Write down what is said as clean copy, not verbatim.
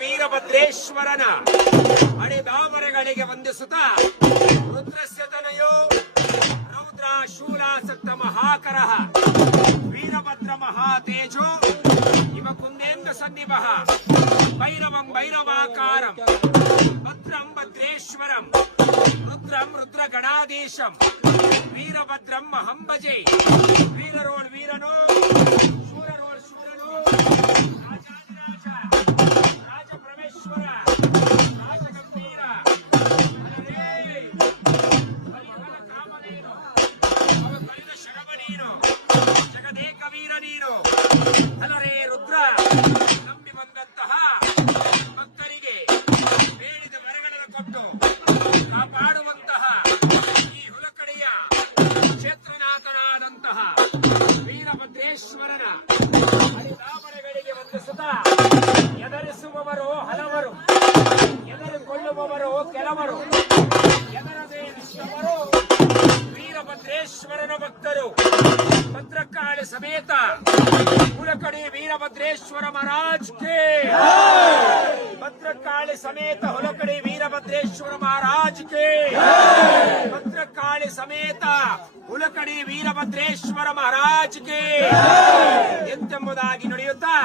ವೀರಭದ್ರೇಶ್ವರನ ಅಡಿದಾವರೆಗಳಿಗೆ ವಂದಿಸುತ್ತಾ ರುದ್ರಸ್ಯ ತನಯೋ ರೌದ್ರ ಶೂಲಾಸಕ್ತ ಮಹಾಕರ ವೀರಭದ್ರ ಮಹಾತೇಜೋ ಇವ ಕುಂದೇಂದ್ರ ಸನ್ನಿಭಃ ಭೈರವಂ ಭೈರವಾಕಾರಂ ಭದ್ರಂ ಭದ್ರೇಶ್ವರಂ ರುದ್ರಂ ರುದ್ರಗಣಾಧೀಶಂ ವೀರಭದ್ರಂ ಅಹಂ ಭಜೆ ವೀರರೋಳ್ ವೀರನೋ ಶೂರರೋಳ್ ಶೂರನೋ ರಾಜಾಧಿರಾಜ ರಾಜ ಪರಮೇಶ್ವರ ರಾಜಗಂಭೀರ ಕಾಮನೇನು ಅವ ಕಲಿದ ಶರವಣೀನು ಜಗದೇಕ ವೀರ ನೀನು ಅಲರೇ ರುದ್ರ ನಂಬಿ ಬಂದಂತಹ ಭಕ್ತರಿಗೆ ಬೇಡಿದ ವರಗಳನ್ನು ಕೊಟ್ಟು ಕಾಪಾಡುವಂತಹ ಈ ಹುಲಕಡೆಯ ಕ್ಷೇತ್ರನಾಥನಾದಂತಹ ವೀರಭದ್ರೇಶ್ವರನ ಹರಿದಾಮರೆಗಳಿಗೆ ವಂದಿಸುತ್ತಾ ಎದರಿಸುವವರು ಹಲವರು ಎದುರುಕೊಳ್ಳುವವರು ಕೆಲವರು ಎದರದೇ ವಿಶ್ವವರು ವೀರಭದ್ರೇಶ್ವರನ ಭಕ್ತರು ಭದ್ರಕಾಳಿ ಸಮೇತ ಹುಲಕಡಿ ವೀರಭದ್ರೇಶ್ವರ ಮಹಾರಾಜ್ ಕೆ ಭದ್ರಕಾಳಿ ಸಮೇತ ಹುಲಕಡಿ ವೀರಭದ್ರೇಶ್ವರ ಮಹಾರಾಜ್ ಕೆ ಭದ್ರಕಾಳಿ ಸಮೇತ ಹುಲಕಡಿ ವೀರಭದ್ರೇಶ್ವರ ಮಹಾರಾಜ್ ಕೆ ಎಂತೆಂಬುದಾಗಿ ನುಡಿಯುತ್ತಾ